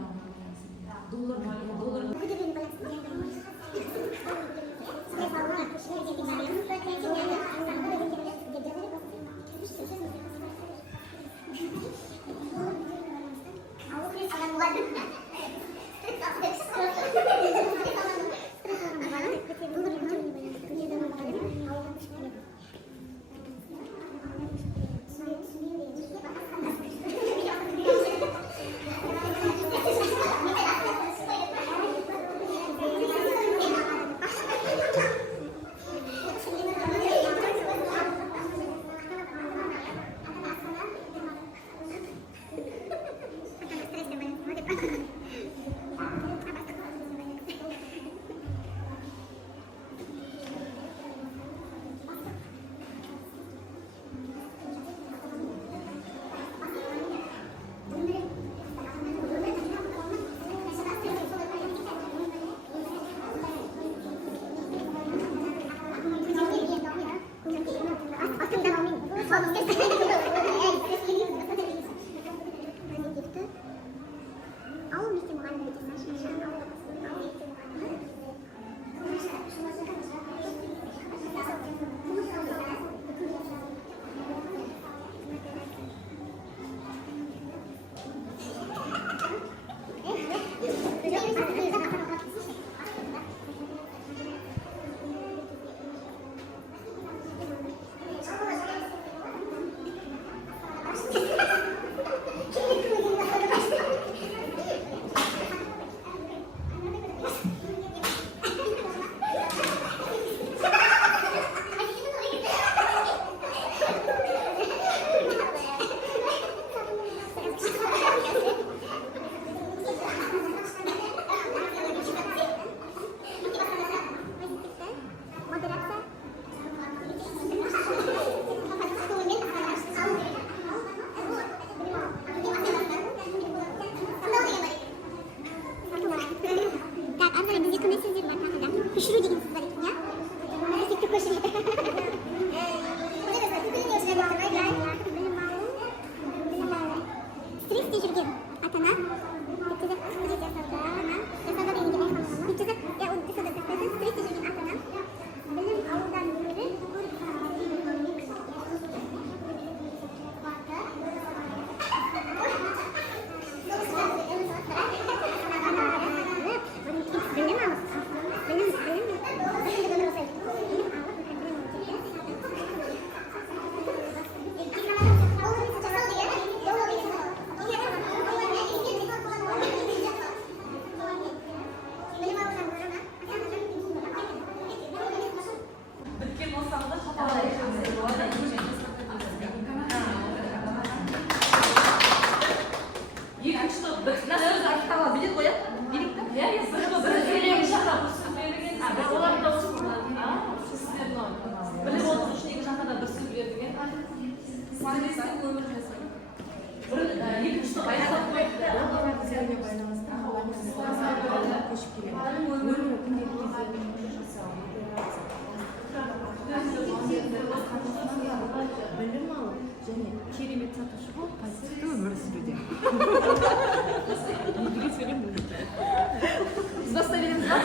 Бастай береміз ба?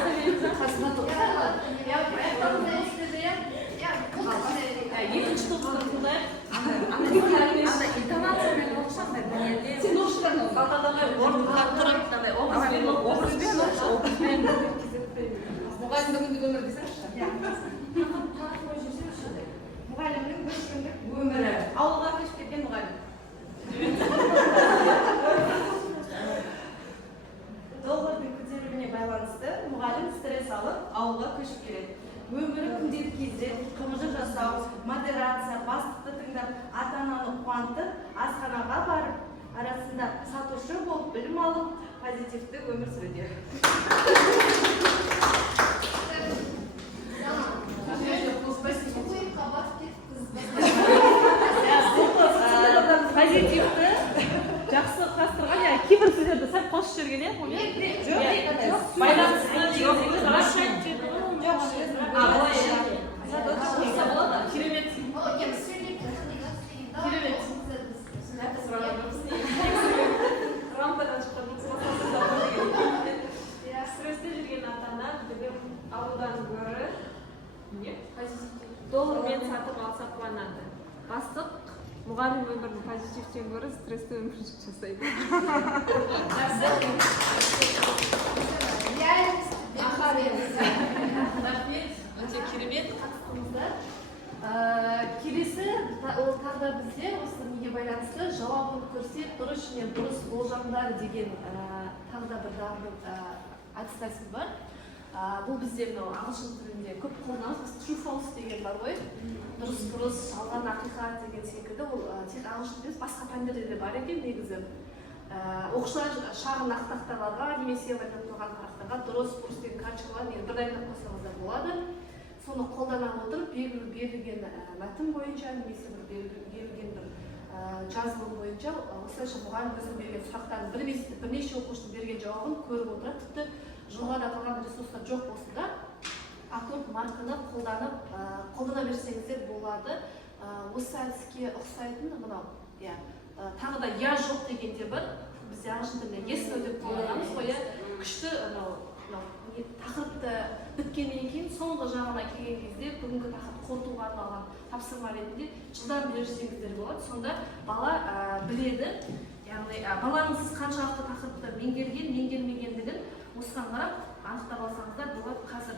Қасына тұрса. Екінші топты тыңдайық. Интонациямен оқышаңдар, мәнерлеп. Сен оқшыларың қалтадағы орынға тұрып, образбен Мұғалім бүгіндік өмір десеңізші. Мұғалімнің бір күндік өмірі. Ауылға көшіп кеткен мұғалім. Доллардың көтерілуіне байланысты мұғалім стресс алып, ауылға көшіп келеді. Өмірі күнделік кезде қымыжық жасау, модерация, бастықты тыңдап, ата-ананы қуантып, асханаға барып, арасында сатушы болып білім алып, позитивті өмір сүруде. позитивті жақсы құрастырған, яғни кейбір сөздерді сәл қосып жіберген, иә? Байланысты керемет. Рампадан шыққан стрессте жүрген ата-ана білім алудан гөрі доллармен сатып алса қуанады. Бастық мұғалім өмірін позитивтен гөрі стрессті өмір жасайды. Рахмет, өте керемет қатыстыңыздар. Келесі ол тағы да бізде осы неге байланысты жауабын көрсек дұрыс және дұрыс болжамдар деген тағы да бір әдіс тәсіл бар. Бұл бізде мынау ағылшын тілінде көп қолданамыз. True false деген бар ғой. Дұрыс бұрыс, жалған ақиқат деген секілді. Ол тек ағылшын тілінде емес, басқа пәндерде де бар екен негізі. Оқушылар шағын ақтақталарға немесе айтып тұрған парақтарға дұрыс бұрыс деген карточкалар бір дайындап қойсаңыздар болады. Соны қолдана отырып берілген мәтін бойынша немесе берілген бір жазылым бойынша осылайша мұғалім өзінің берген сұрақтарын бірнеше оқушының берген жауабын көріп отырып, тіпті жоғарыда аталған ресурстар жоқ болса да аккорд марканы қолдана берсеңіздер болады. Осы әдіске ұқсайтын мынау, тағы да я жоқ дегенде бір бізде ағылшын тілінде yes no деп қолданамыз ғой, күшті тақырыпты біткеннен кейін соңғы жағына келген кезде бүгінгі тақырып қорытуға арналған тапсырма ретінде жылдам берсеңіздер болады. Сонда бала біледі, яғни баланың сіз қаншалықты тақырыпты меңгермегендігін осыған қарап анықтап алсаңыздар болады. Қазір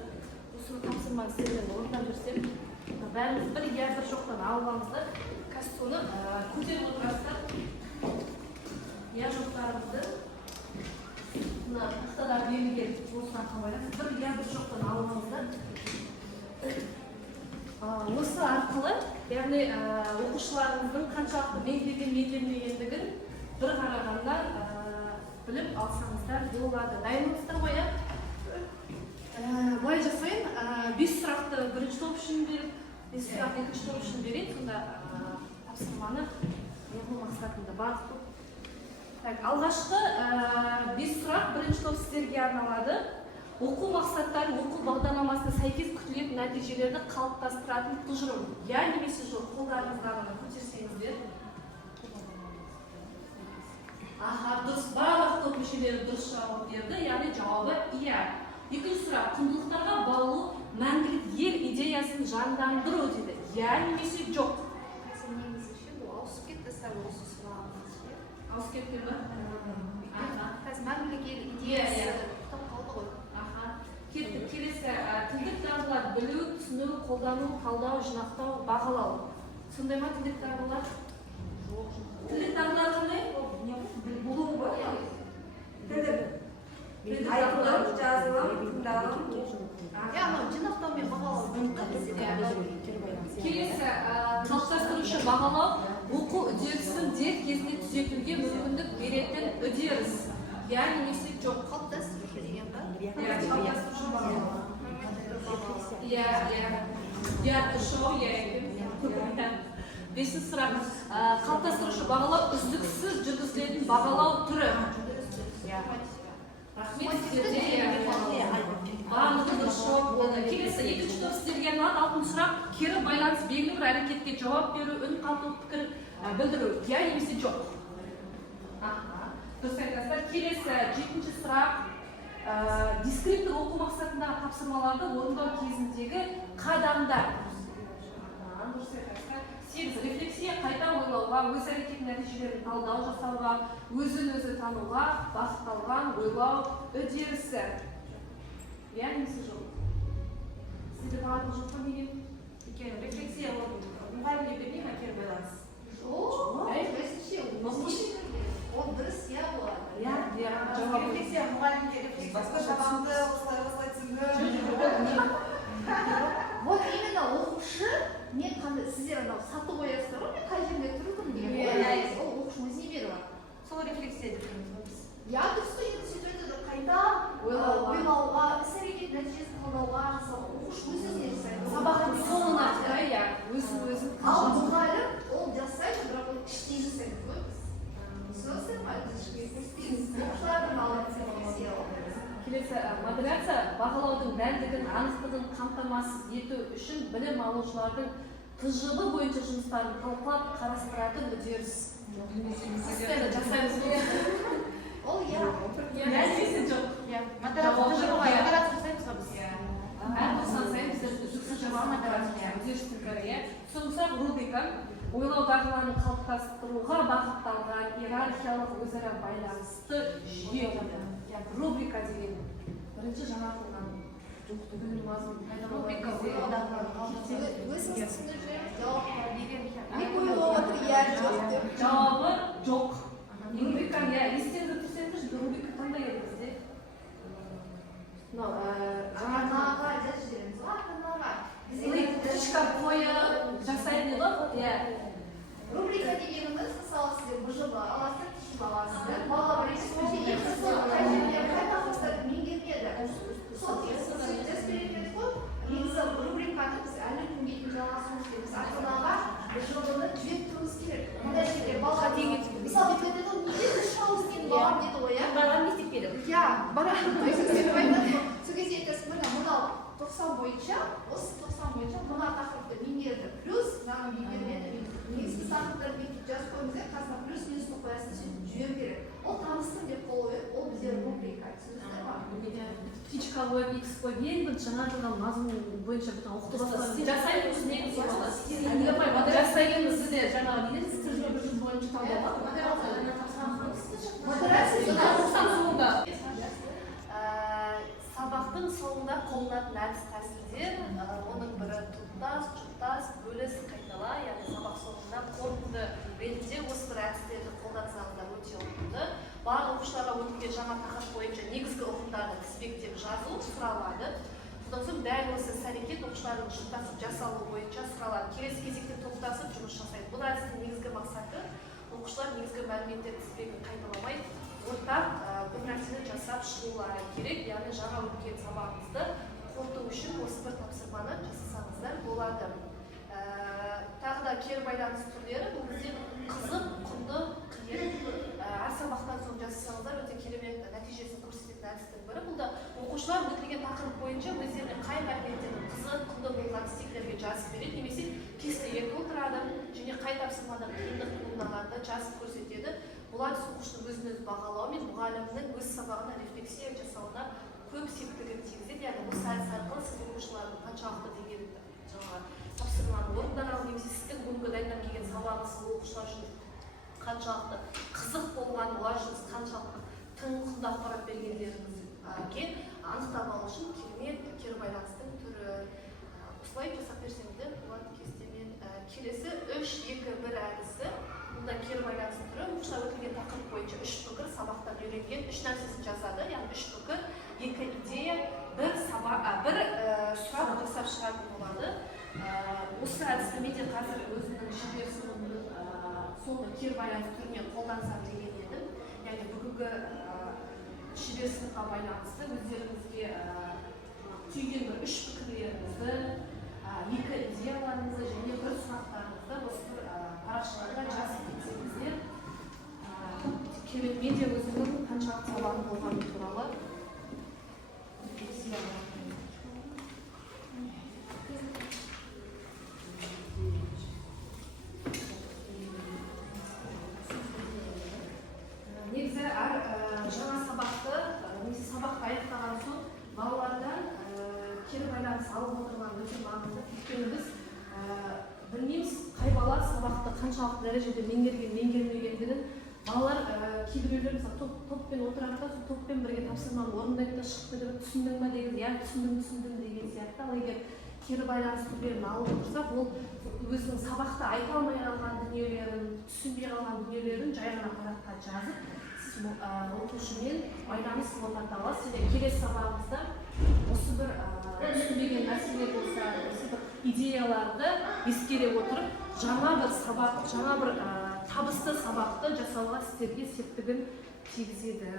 осы тапсырманы сіздермен орындап жүрсем, бәріңіз бір я бір жоқтан алып алыңыздар. Қазір соны көтеріп отырасыздар. Я жоқтарыңызды мына тақтада берілген осыған қабайлаңыз. Бір я бір жоқтан алып алыңыздар. Осы арқылы, яғни оқушыларыңыздың қаншалықты меңгермегендігін бір қарағанда біліп алсаңыздар болады. Дайынсыздар ғой, иә? Былай жасайын, 5 сұрақты бірінші топ үшін беріп, 5 сұрақ екінші топ үшін берейін, сонда тапсырманы оқу мақсатында бағыт. Алғашқы 5 сұрақ бірінші топ сіздерге арналады. Оқу мақсаттарын оқу бағдарламасына сәйкес күтілетін нәтижелерді қалыптастыратын тұжырым. Я немесе жоқ, қолдарыңызға ғана көтерсеңіздер. Дұрыс, барлық топ мүшелері дұрыс жауап берді, яғни жауабы иә. Екінші сұрақ, құндылықтарға баулу мәңгілік ел идеясын жандандыру дейді. Я немесе жоқ. Ауысып кетті сәл осы сұрағымыз. Ауысып кетті ме? Қазір мәңгілік ел идеясы тоқтап қалды ғой. Кеттік, келесі тілдік дағдылар білу, түсіну, қолдану, талдау, жинақтау, бағалау. Сондай ма тілдік дағдылар? Тілдік дағдылар қандай? Болу ғой. Айтылым, жазылым, тыңдалым. Жинақтау мен бағалау. Келесі қалыптастырушы бағалау, оқу үдерісін дер кезінде түзетуге мүмкіндік беретін үдеріс. Я немесе жоқ. Қалыптастырушы деген ба? Қалыптастырушы бағалау. Я дұршау, я екен. Бесінші сұрақ, қалыптастырушы бағалау үздіксіз жүргізілетін бағалау түрі. Рахмет сіздерде. Барлығы дұрыс жауап болды. Келесі екінші топ сіздерге арналады. Алтыншы сұрақ, кері байланыс белгілі бір әрекетке жауап беру, үн қату, пікір білдіру. Я немесе жоқ. дұрыс айтасыздар. Келесі 7-ші сұрақ. Дискриптор оқу мақсатындағы тапсырмаларды орындау кезіндегі қадамдар. Дұрыс айтасыздар. 8. Рефлексия қайта ойлауға, өз әрекет нәтижелерін талдау жасауға, өзін-өзі тануға бағытталған ойлау үдерісі. Иә, немесе жоқ? Сізде бағыты жоқ па неге? Рефлексия мұғалімге бермей ма кері байланыс? Ол дұрыс иә болады. Иә, Рефлексия мұғалімге басқа сабақты осылай түсінді. Вот именно оқушы, мен қандай сіздер анау сатып қоясыздар ғой, мен қай жерде тұрдым деген. Ол оқушы өзіне беріп алады. Сол рефлексия деп тұрмыз ғой біз. Я дұрыс қой, енді сөйтіп айтады, қайта ойлауға, іс-әрекет нәтижесін талдауға жасауға. Оқушы өз-өзіне жасайды. сабақтың соңына иә, өзін-өзін Ал мұғалім ол жасайды, бірақ ол іштей жасайды ғой біз. Түсінесіздер ме? Оқушылардың алатын рефлексия ол. келесі модерация бағалаудың дәлдігін, анықтығын қамтамасыз ету үшін білім алушылардың тжб бойынша жұмыстарын талқылап қарастыратын үдеріс. Сіздер жасаймыз ба? Ол иә. Нәтижесі жоқ. Модерация жасаймыз ба біз? Әр 90 сайын біздер үздіксіз үдерістің бірі, иә. Соңғы рубрика ойлау дағдыларын қалыптастыруға бағытталған иерархиялық өзара байланысты жүйе. Рубрика деген бірінші жаңартылған білім мазмұны пайдаланылған Рубрика кезде ойлау дағдыларын қалыптастыру. Өзіңіз түсіндіріп жіберіңіз, жауап бар. Мен ойлап отыр, иә, жоқ деп. жауабы жоқ. Рубрика, иә, естеріңізде тұрсаңыз, рубрика қандай еді бізде? Арнаға жазып жібереміз ғой, арнаға. Тышка қойып жасайды ғой, иә. Рубрика дегеніміз, мысалы сіздер БЖБ аласыздар, тышып аласыздар. Бала бар емес, қай жерде қай тақырыптарды меңгермеді. Сол сөйтіп жазып береміз ғой. Негізі рубриканы біз әлі күнге дейін жалғасуымыз керек. Біз ата-анаға БЖБ-ны жіберіп тұруымыз керек. Мындай жерде бала мысалы бүйтіп айтады, неге үш ауыз деген балам деді ғой, иә? Барған мектепке деп. Иә, барады. Сөйтіп айтады. Сол кезде айтасың, мынау 90 бойынша, осы 90 бойынша мына тақырыпты меңгерді. Плюс мынаны меңгермеді. Негізгі тақырыптарды бүйтіп жазып қойыңыздар, қасына плюс-минусты қоясыз, сөйтіп жіберу керек. Ол таныстым деп қойып, ол бізде рубрика. Түсінесіздер ма? Птичка қойып, X қойып, ең бірінші жаңартылған мазмұн бойынша бүтін оқыту басталады. Жасаймыз, не жасаймыз сізде жаңағы неден тжб бойынша талдауға? Сабақтың соңында қолданатын әдіс тәсілдер, оның бірі тұтас, жұптас, бөліс, қайтала, яғни сабақ соңында қорытынды ретінде осы бір әдістерді қолдансаңыздар өте ұтымды. Барлық оқушыларға өткен жаңа тақырып бойынша негізгі ұғымдарды тізбектеп жазу сұралады. Содан соң дәл осы іс-әрекет оқушылардың жұптасып жасалуы бойынша сұралады. Келесі кезекте топтасып жұмыс жасайды. Бұл әдістің негізгі мақсаты оқушылар негізгі мәліметтер тізбегін қайталамай ортақ бір нәрсені жасап шығулары керек. Яғни жаңа өткен сабағымызды қорыту үшін осы бір тапсырманы жасасаңыздар болады. Тағы да кері байланыс түрлері, бұл бізде қызық, құнды, қиын. Әр сабақтан соң жасасаңыздар өте керемет нәтижесін көрсететін әдістің бірі. Бұл да оқушылар өтілген тақырып бойынша өздеріне қай мәліметтердің қызық, құнды болған стикерлерге жазып береді, немесе кестеге толтырады және қай тапсырмадан қиындық туындағанды жазып көрсетеді. Бұл әдіс оқушының өзін-өзі бағалауы мен мұғалімнің өз сабағына рефлексия жасауына көп септігін тигізеді. Яғни осы әдіс арқылы сіз оқушылардың қаншалықты деген тапсырманы орындаған, немесе сіздің бүгінгі дайындап келген сабағыңыз оқушылар үшін қаншалықты қызық болған, олар үшін қаншалықты тың құнды ақпарат бергендеріңізге анықтап алу үшін керемет кері байланыстың түрі. Осылай жасап берсеңіздер болады кестемен. Келесі 3-2-1 әдісі. Бұнда кері байланыстың түрі. Оқушылар өтілген тақырып бойынша 3 пікір, сабақта үйренген 3 нәрсесін жазады. Яғни 3 пікір, 2 идея, бір сұрақ жасап шығатын болады. Осы әдісті мен де қазір өзімнің шебер сыныбымның соңғы кері байланыс түріне қолдансам деген едім. Яғни бүгінгі шебер сыныпқа байланысты өздеріңізге түйген бір 3 пікірлеріңізді, 2 идеяларыңызды және бір сұрақтарыңызды осы бір парақшаларға жазып кетсеңіздер, керемет мен де өзімнің қаншалықты сабағым болғаны туралы негізі әр қаншалықты дәрежеде меңгермегендігін балалар кейбіреулер мысалы топпен отырады да сол топпен бірге тапсырманы орындайды да шығып кетеді, түсіндің ба деген, иә түсіндім деген сияқты. Ал егер кері байланыс түрлерін алып отырсақ, ол өзінің сабақта айта алмай қалған дүниелерін, түсінбей қалған дүниелерін жай ғана параққа жазып, сіз оқушымен байланыс орната аласыз. Және келесі сабағымызда осы бір түсінбеген нәрселер болса, осы бір идеяларды ескере отырып, жаңа бір сабақ, жаңа бір табысты сабақты жасауға сіздерге септігін тигізеді.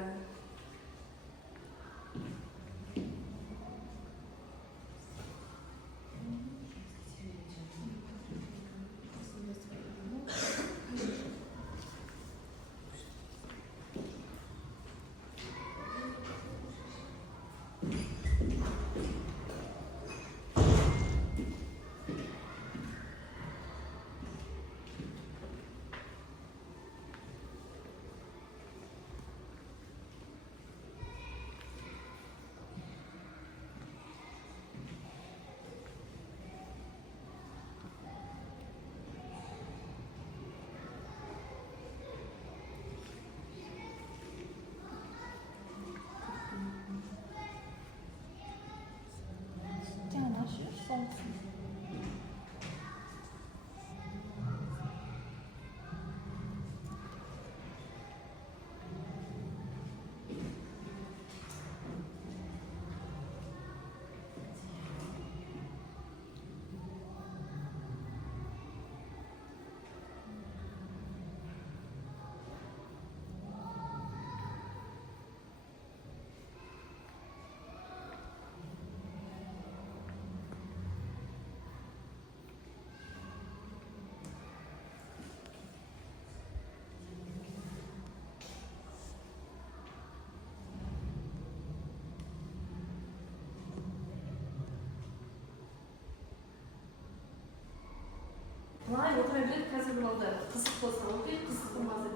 Былай отыра береді, қазір болды қызық болса оқиды, қызық болмаса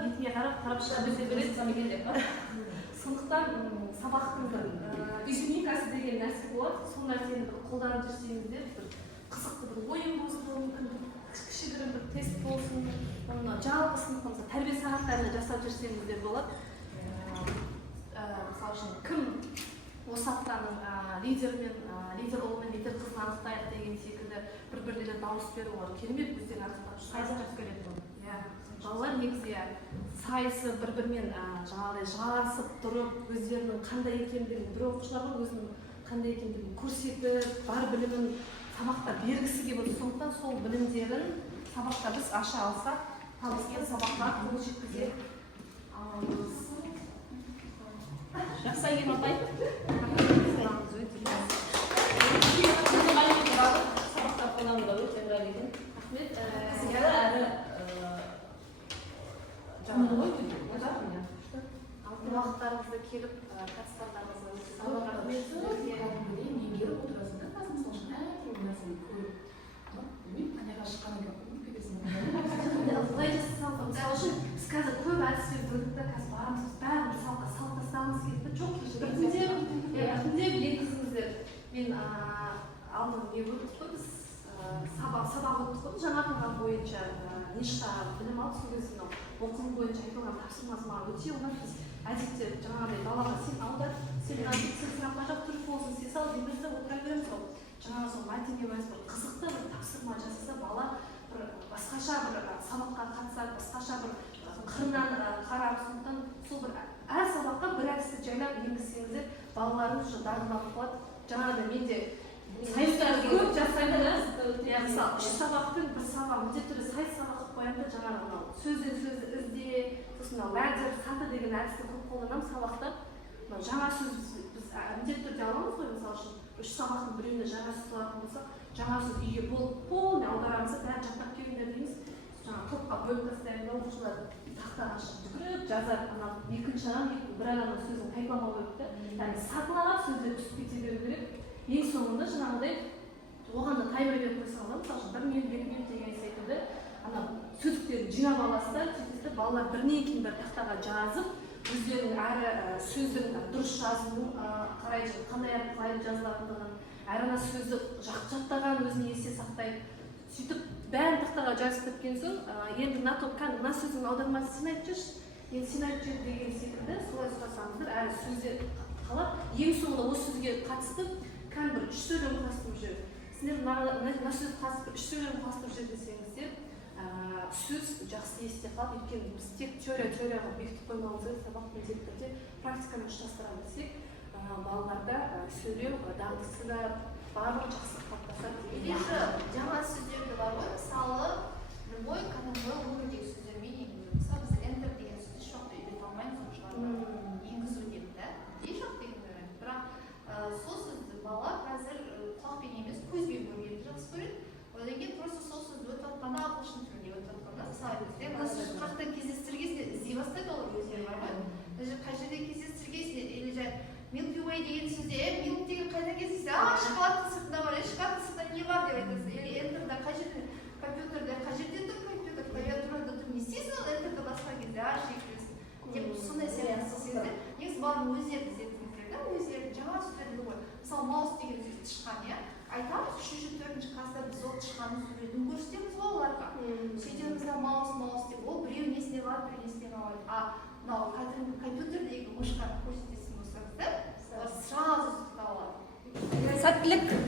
бетіне қарап шыға береді. Сондықтан сабақтың бір уникасы деген нәрсе болады. Сол нәрсені қолданып жүрсеңіздер, бір қызықты бір ойын болсын, мүмкін кішігірім бір тест болсын, жалпы сыныпта тәрбие сағаттарында жасап жүрсеңіздер болады. Мысалы үшін кім осы аптаның лидер ұл мен лидер қызын анықтайық деген секілді бір-бірлеріне дауыс беру олар керемет өздерін анықтап сайысып келеді ғой. Иә, балалар негізі сайысы бір-бірімен жаңағыдай жарысып тұрып, өздерінің қандай екендігін, бір оқушылар бар өзінің қандай екендігін көрсетіп, бар білімін сабақта бергісі келіп отыр. Сондықтан сол білімдерін сабақта біз аша алсақ, табысты сабаққа қол жеткізе аламыз. Жақсы Айгерім апай. Сабақта қолдануда өте ыңғайлы. Рахмет. Сізге әрі жаңағы ғой деймін. Алтын уақыттарыңызды келіп қатысқандарыңызға өте зор рахмет. Меңгеріп отырасың да, қазір мысалы үшін әртүрлі нәрсені көріп, білмеймін, қанияға шыққаннан кейін кетесің. Былай жасасақ, мысалы үшін біз қазір көп әдістер көрдік та, қазір барамыз, бәрін мысалға салып тастағымыз келді. Жоқ, біртіндеп енгізіңіздер. Мен алдын не көрдік қой, біз сабақ өттік қой, жаңартылған бойынша ништа білім алып, сол кезде оқылым бойынша айтылған тапсырмасы маған өте ұнады. Біз әдетте жаңағыдай балаға сен аудар, сен сұраққа жауап түрік болсын, сен сал дейміз де отыра береміз ғой. Жаңағы сол мәтінге байланысты бір қызықты бір тапсырма жасаса, бала бір басқаша бір сабаққа қатысады, басқаша бір қырынан қарап, сондықтан сол бір әр сабаққа бір әдісті жайлап енгізсеңіздер, балаларыңыз уже дағдыланып қалады. Жаңағыдай менде сайыстар көп жасаймын да. Мысалы, 3 сабақтың бір сабақ міндетті түрде сайыс сабақ қылып қоямын да, жаңағы мынау сөзден сөзді ізде, сосын мынау ләдер, саты деген әдісті көп қолданамын сабақта. Жаңа сөз біз міндетті түрде аламыз ғой, мысалы үшін 3 сабақтың біреуінде жаңа сөз алатын болсақ, жаңа сөз үйге полный аударамыз, бәрін жаттап келіңдер дейміз. Жаңа топқа бөліп тастаймын да, оқушылар тақтаға жүгіріп жазады, анау екінші адам бір адамның сөзін қайталамау керек та. Яғни сатылап сөздер түсіп кете беру керек. Ең соңында жаңағыдай оған да таймер беріп қойсаңыз, мысалы үшін 1 минут, 2 минут деген секілді анау сөздіктерді жинап аласыздар, сөйтесіздер, балалар бірінен кейін бір тақтаға жазып, өздерінің әрі сөздің дұрыс жазуын қарайды, қандай әріп қалай жазылатындығын, әрі ана сөзді жаттаған өзіне есте сақтайды. сөйтіп бәрін тақтаға жазып кеткен соң енді мына мына сөздің аудармасын сен айтып жүрші, енді сен айтып жүр деген секілді солай сұрасаңыздар әрі сөздер қалап ең соңында осы сөзге қатысты кәдімгі бір 3 сөйлем құрастырып жүр. Сіздер мына сөз қатысып 3 сөйлем құрастырып жүр десеңіздер сөз жақсы есте қалып, өйткені біз тек теорияға бекітіп қоймауымыз керек, сабақ міндетті түрде практикамен ұштастыра білсек, балаларда сөйлеу дағдысы да барлығы жақсы қалыптасады Или деген. же жаңа сөздерді бар ғой, мысалы любой кәдімгі өмірдегі сөздермен енгізу. Мысалы біз enter деген сөзді еш уақытта үйрете алмаймыз оқушыларға. Енгізу деп та, еш уақытта енгізе алмаймыз. Бірақ сол сөзді бала қазір құлақпен емес, көзбен көргенді жақсы көреді. Одан кейін просто сол сөзді өтіп жатқанда ағылшын тілінде өтіп жатқанда, мысалы бізде мына сөзді қаяқтан кездестірген кезде іздей бастайды олар өздері бар ғой. Даже қай жерде кездестірген или же Milky Way деген сөзде, milk деген қайда кездесті? Шоколадтың сыртында бар, шоколадтың сыртында не бар деп айтасыз. Или enter'да қай жерде, компьютерде қай жерде тұр компьютер, клавиатурада тұр, не істейсің ол enter'да басқа кезде, шекілесің. Деп сондай сияқты сөздер. Негізі баланың өздерін зерттеңіздер да, өздерін жаңа сөздерді ғой. Мысалы маус деген сөз тышқан, иә? Айтамыз, 3-4 класста біз ол тышқанның суретін көрсетеміз ғой оларға. Сөйтеміз да маус деп, ол біреу несіне бар, біреу несіне қалады. Мынау кәдімгі компьютердегі мышқа көрсетесің болсаңыздар, сразу ұстап алады. Сәттілік!